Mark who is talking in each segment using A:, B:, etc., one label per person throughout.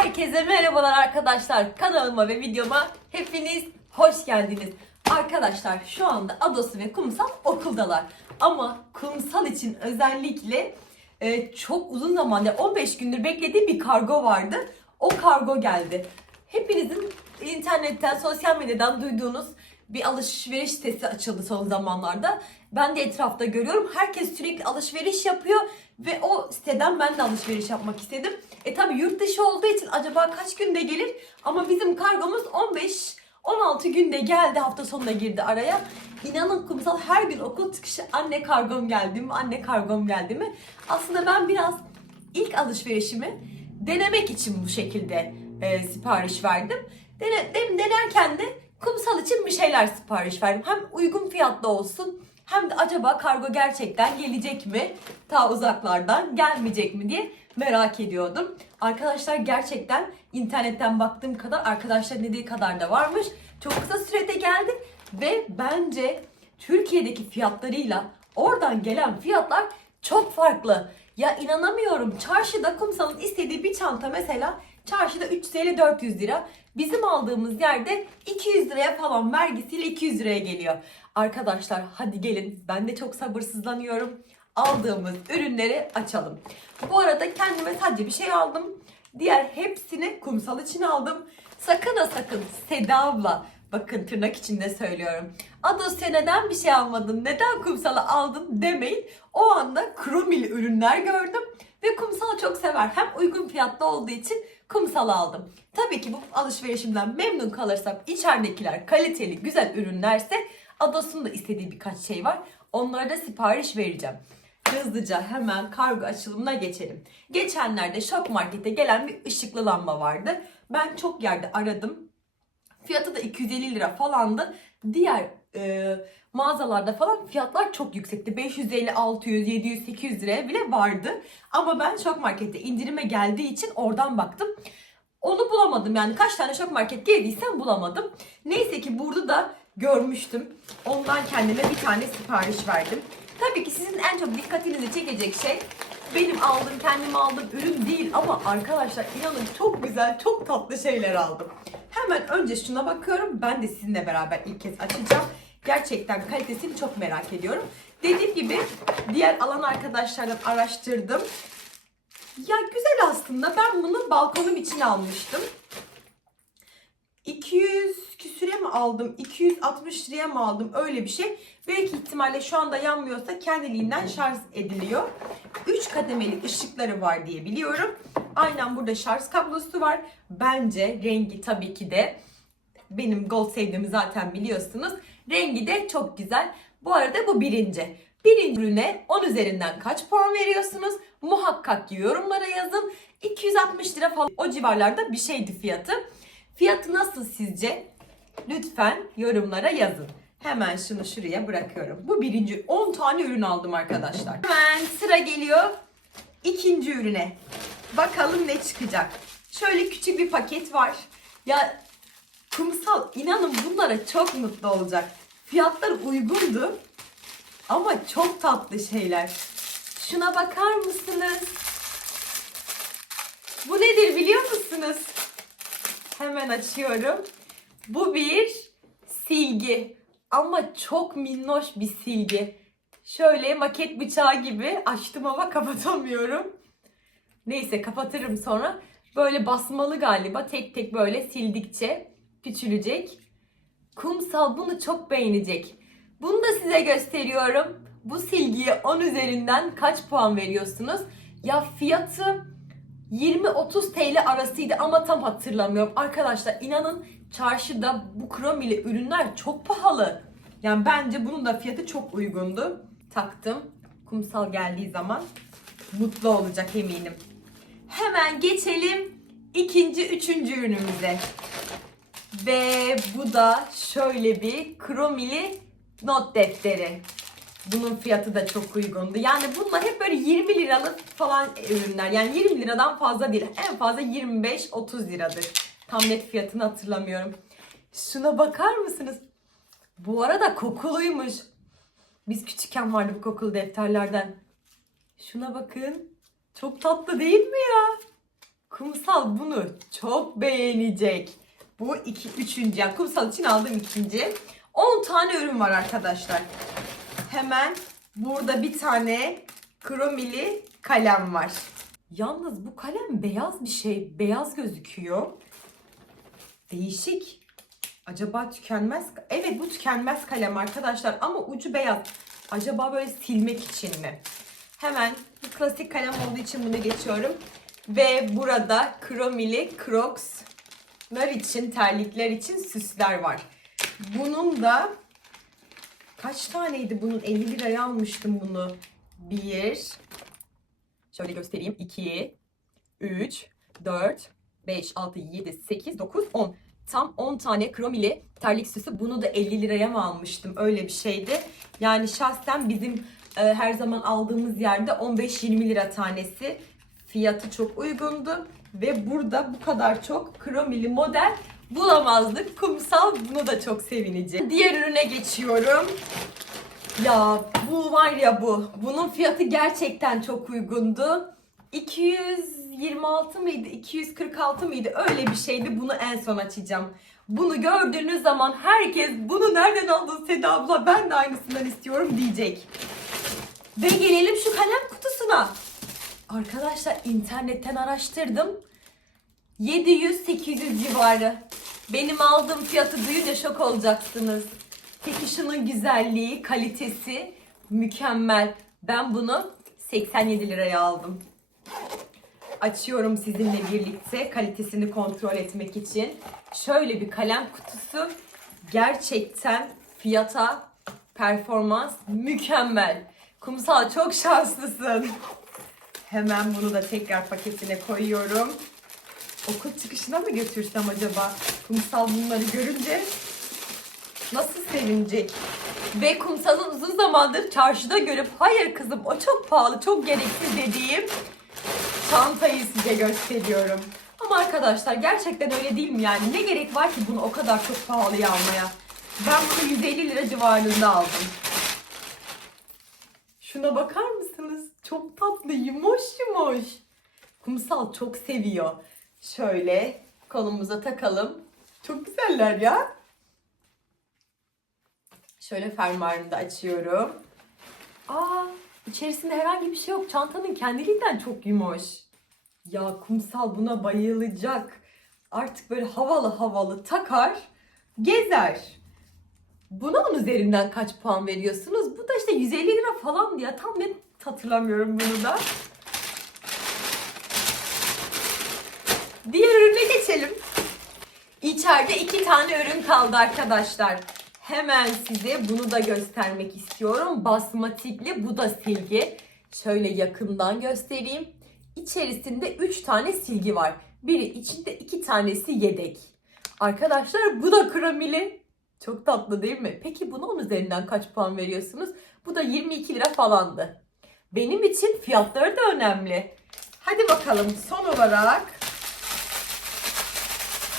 A: Herkese merhabalar arkadaşlar. Kanalıma ve videoma hepiniz hoş geldiniz. Arkadaşlar şu anda Adosu ve Kumsal okuldalar. Ama Kumsal için özellikle e, çok uzun zamandır 15 gündür beklediği bir kargo vardı. O kargo geldi. Hepinizin internetten, sosyal medyadan duyduğunuz bir alışveriş sitesi açıldı son zamanlarda. Ben de etrafta görüyorum. Herkes sürekli alışveriş yapıyor ve o siteden ben de alışveriş yapmak istedim. E tabi yurt dışı olduğu için acaba kaç günde gelir? Ama bizim kargomuz 15 16 günde geldi hafta sonuna girdi araya. İnanın kumsal her gün okul çıkışı anne kargom geldi mi anne kargom geldi mi? Aslında ben biraz ilk alışverişimi denemek için bu şekilde e, sipariş verdim. Dene, de- denerken de kumsal için bir şeyler sipariş verdim. Hem uygun fiyatlı olsun hem de acaba kargo gerçekten gelecek mi? Ta uzaklardan gelmeyecek mi diye merak ediyordum. Arkadaşlar gerçekten internetten baktığım kadar arkadaşlar dediği kadar da varmış. Çok kısa sürede geldi ve bence Türkiye'deki fiyatlarıyla oradan gelen fiyatlar çok farklı. Ya inanamıyorum. Çarşıda kumsalın istediği bir çanta mesela çarşıda 350-400 lira. Bizim aldığımız yerde 200 liraya falan vergisiyle 200 liraya geliyor. Arkadaşlar hadi gelin. Ben de çok sabırsızlanıyorum. Aldığımız ürünleri açalım. Bu arada kendime sadece bir şey aldım. Diğer hepsini kumsal için aldım. Sakın ha sakın Seda abla bakın tırnak içinde söylüyorum. Adosya neden bir şey almadın, neden kumsalı aldın demeyin. O anda kromili ürünler gördüm ve kumsalı çok sever. Hem uygun fiyatlı olduğu için kumsalı aldım. Tabii ki bu alışverişimden memnun kalırsam içeridekiler kaliteli güzel ürünlerse Ados'un da istediği birkaç şey var. Onlara da sipariş vereceğim. Hızlıca hemen kargo açılımına geçelim. Geçenlerde Şok Market'e gelen bir ışıklı lamba vardı. Ben çok yerde aradım. Fiyatı da 250 lira falandı. Diğer e, mağazalarda falan fiyatlar çok yüksekti. 550, 600, 700, 800 liraya bile vardı. Ama ben Şok Market'te indirime geldiği için oradan baktım. Onu bulamadım yani kaç tane şok market geldiysem bulamadım. Neyse ki burada da görmüştüm. Ondan kendime bir tane sipariş verdim. Tabii ki sizin en çok dikkatinizi çekecek şey benim aldığım, kendim aldığım ürün değil ama arkadaşlar inanın çok güzel, çok tatlı şeyler aldım. Hemen önce şuna bakıyorum. Ben de sizinle beraber ilk kez açacağım. Gerçekten kalitesini çok merak ediyorum. Dediğim gibi diğer alan arkadaşlardan araştırdım. Ya güzel aslında. Ben bunu balkonum için almıştım. 200 küsüre mi aldım? 260 liraya mı aldım? Öyle bir şey. Büyük ihtimalle şu anda yanmıyorsa kendiliğinden şarj ediliyor. 3 kademeli ışıkları var diye biliyorum. Aynen burada şarj kablosu var. Bence rengi tabii ki de benim gold sevdiğimi zaten biliyorsunuz. Rengi de çok güzel. Bu arada bu birinci. Birinci ürüne 10 üzerinden kaç puan veriyorsunuz? Muhakkak yorumlara yazın. 260 lira falan o civarlarda bir şeydi fiyatı. Fiyatı nasıl sizce? Lütfen yorumlara yazın. Hemen şunu şuraya bırakıyorum. Bu birinci 10 tane ürün aldım arkadaşlar. Hemen sıra geliyor ikinci ürüne. Bakalım ne çıkacak. Şöyle küçük bir paket var. Ya kumsal inanın bunlara çok mutlu olacak. Fiyatlar uygundu. Ama çok tatlı şeyler. Şuna bakar mısınız? Bu nedir biliyor musunuz? Hemen açıyorum. Bu bir silgi. Ama çok minnoş bir silgi. Şöyle maket bıçağı gibi açtım ama kapatamıyorum. Neyse kapatırım sonra. Böyle basmalı galiba. Tek tek böyle sildikçe küçülecek. Kumsal bunu çok beğenecek. Bunu da size gösteriyorum. Bu silgiye 10 üzerinden kaç puan veriyorsunuz? Ya fiyatı 20-30 TL arasıydı ama tam hatırlamıyorum. Arkadaşlar inanın çarşıda bu krom ile ürünler çok pahalı. Yani bence bunun da fiyatı çok uygundu. Taktım. Kumsal geldiği zaman mutlu olacak eminim. Hemen geçelim ikinci, üçüncü ürünümüze. Ve bu da şöyle bir kromili not defteri. Bunun fiyatı da çok uygundu. Yani bunlar hep böyle 20 liralık falan ürünler. Yani 20 liradan fazla değil. En fazla 25-30 liradır. Tam net fiyatını hatırlamıyorum. Şuna bakar mısınız? Bu arada kokuluymuş. Biz küçükken vardı bu kokulu defterlerden. Şuna bakın. Çok tatlı değil mi ya? Kumsal bunu çok beğenecek. Bu iki, üçüncü. Yani kumsal için aldım ikinci. 10 tane ürün var arkadaşlar. Hemen burada bir tane kromili kalem var. Yalnız bu kalem beyaz bir şey. Beyaz gözüküyor. Değişik. Acaba tükenmez? Evet bu tükenmez kalem arkadaşlar ama ucu beyaz. Acaba böyle silmek için mi? Hemen klasik kalem olduğu için bunu geçiyorum. Ve burada kromili crocslar için, terlikler için süsler var. Bunun da kaç taneydi bunun? 50 liraya almıştım bunu. Bir, şöyle göstereyim. 2, 3, 4, 5, 6, 7, 8, 9, 10. Tam 10 tane kromili terlik süsü. Bunu da 50 liraya mı almıştım? Öyle bir şeydi. Yani şahsen bizim e, her zaman aldığımız yerde 15-20 lira tanesi. Fiyatı çok uygundu. Ve burada bu kadar çok kromili model bulamazdık. Kumsal bunu da çok sevinecek. Diğer ürüne geçiyorum. Ya bu var ya bu. Bunun fiyatı gerçekten çok uygundu. 226 mıydı? 246 mıydı? Öyle bir şeydi. Bunu en son açacağım. Bunu gördüğünüz zaman herkes bunu nereden aldın Seda abla ben de aynısından istiyorum diyecek. Ve gelelim şu kalem kutusuna. Arkadaşlar internetten araştırdım. 700-800 civarı. Benim aldığım fiyatı duyunca şok olacaksınız. Peki şunun güzelliği, kalitesi mükemmel. Ben bunu 87 liraya aldım. Açıyorum sizinle birlikte kalitesini kontrol etmek için. Şöyle bir kalem kutusu. Gerçekten fiyata performans mükemmel. Kumsal çok şanslısın. Hemen bunu da tekrar paketine koyuyorum. Okul çıkışına mı götürsem acaba? Kumsal bunları görünce nasıl sevinecek? Ve kumsalın uzun zamandır çarşıda görüp hayır kızım o çok pahalı çok gereksiz dediğim çantayı size gösteriyorum. Ama arkadaşlar gerçekten öyle değil mi yani? Ne gerek var ki bunu o kadar çok pahalıya almaya? Ben bunu 150 lira civarında aldım. Şuna bakar mısınız? Çok tatlı, yumuş yumuş. Kumsal çok seviyor. Şöyle kolumuza takalım. Çok güzeller ya. Şöyle fermuarını da açıyorum. Aa, içerisinde herhangi bir şey yok. Çantanın kendiliğinden çok yumuş. Ya kumsal buna bayılacak. Artık böyle havalı havalı takar, gezer. Buna onun üzerinden kaç puan veriyorsunuz? Bu da işte 150 lira falan diye. Tam net hatırlamıyorum bunu da. Diğer ürüne geçelim. İçeride iki tane ürün kaldı arkadaşlar. Hemen size bunu da göstermek istiyorum. Basmatikli bu da silgi. Şöyle yakından göstereyim. İçerisinde 3 tane silgi var. Biri içinde 2 tanesi yedek. Arkadaşlar bu da kromili. Çok tatlı değil mi? Peki buna 10 üzerinden kaç puan veriyorsunuz? Bu da 22 lira falandı. Benim için fiyatları da önemli. Hadi bakalım son olarak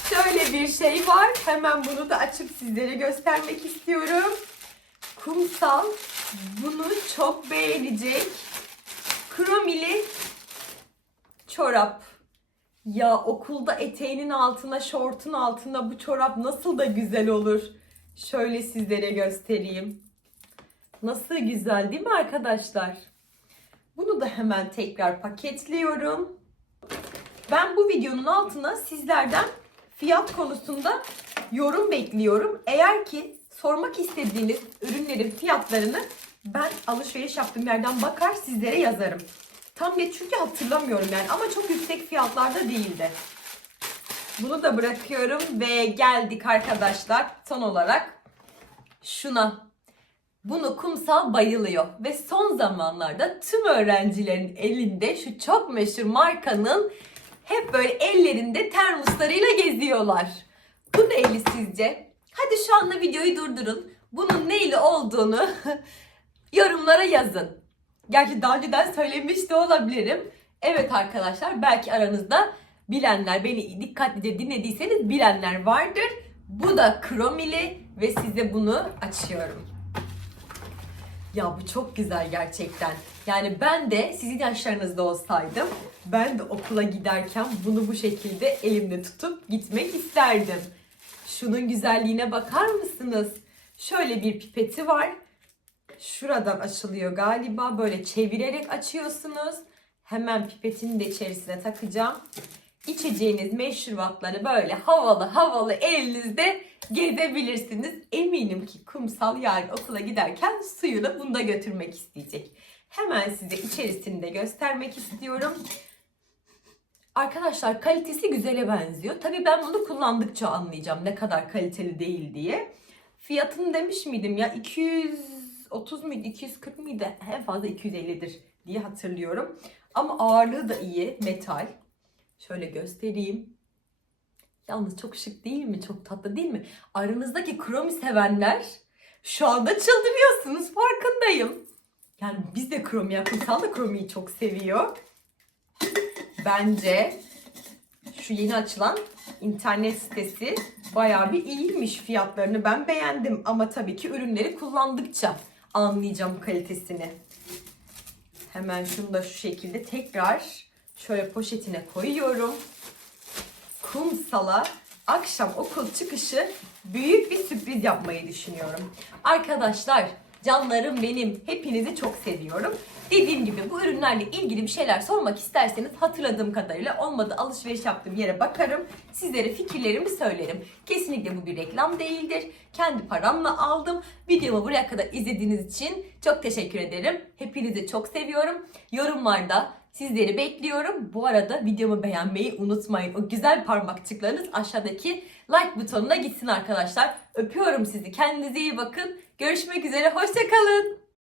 A: şöyle bir şey var. Hemen bunu da açıp sizlere göstermek istiyorum. Kumsal bunu çok beğenecek. Kromili çorap. Ya okulda eteğinin altına, şortun altına bu çorap nasıl da güzel olur. Şöyle sizlere göstereyim. Nasıl güzel değil mi arkadaşlar? Bunu da hemen tekrar paketliyorum. Ben bu videonun altına sizlerden fiyat konusunda yorum bekliyorum. Eğer ki sormak istediğiniz ürünlerin fiyatlarını ben alışveriş yaptığım yerden bakar sizlere yazarım. Tam net çünkü hatırlamıyorum yani ama çok yüksek fiyatlarda değildi. Bunu da bırakıyorum ve geldik arkadaşlar son olarak şuna. Bunu kumsal bayılıyor ve son zamanlarda tüm öğrencilerin elinde şu çok meşhur markanın hep böyle ellerinde termoslarıyla geziyorlar. Bu neyli sizce? Hadi şu anda videoyu durdurun. Bunun neyli olduğunu yorumlara yazın. Gerçi daha önceden söylemiş de olabilirim. Evet arkadaşlar belki aranızda bilenler beni dikkatlice dinlediyseniz bilenler vardır. Bu da kromili ve size bunu açıyorum. Ya bu çok güzel gerçekten. Yani ben de sizin yaşlarınızda olsaydım ben de okula giderken bunu bu şekilde elimde tutup gitmek isterdim. Şunun güzelliğine bakar mısınız? Şöyle bir pipeti var. Şuradan açılıyor galiba. Böyle çevirerek açıyorsunuz. Hemen pipetini de içerisine takacağım. İçeceğiniz meşrubatları böyle havalı havalı elinizde gezebilirsiniz. Eminim ki kumsal yarın okula giderken suyunu bunda götürmek isteyecek. Hemen size içerisini de göstermek istiyorum. Arkadaşlar kalitesi güzele benziyor. Tabii ben bunu kullandıkça anlayacağım ne kadar kaliteli değil diye. Fiyatını demiş miydim ya 230 muydu 240 mıydı en fazla 250'dir diye hatırlıyorum. Ama ağırlığı da iyi metal. Şöyle göstereyim. Yalnız çok şık değil mi? Çok tatlı değil mi? Aranızdaki kromi sevenler şu anda çıldırıyorsunuz farkındayım. Yani biz de kromi ya kumsal da kromiyi çok seviyor. Bence şu yeni açılan internet sitesi bayağı bir iyiymiş fiyatlarını ben beğendim ama tabii ki ürünleri kullandıkça anlayacağım kalitesini. Hemen şunu da şu şekilde tekrar şöyle poşetine koyuyorum. Kumsala akşam okul çıkışı büyük bir sürpriz yapmayı düşünüyorum. Arkadaşlar canlarım benim hepinizi çok seviyorum. Dediğim gibi bu ürünlerle ilgili bir şeyler sormak isterseniz hatırladığım kadarıyla olmadı alışveriş yaptığım yere bakarım. Sizlere fikirlerimi söylerim. Kesinlikle bu bir reklam değildir. Kendi paramla aldım. Videomu buraya kadar izlediğiniz için çok teşekkür ederim. Hepinizi çok seviyorum. Yorumlarda Sizleri bekliyorum. Bu arada videomu beğenmeyi unutmayın. O güzel parmakçıklarınız aşağıdaki like butonuna gitsin arkadaşlar. Öpüyorum sizi. Kendinize iyi bakın. Görüşmek üzere. Hoşçakalın.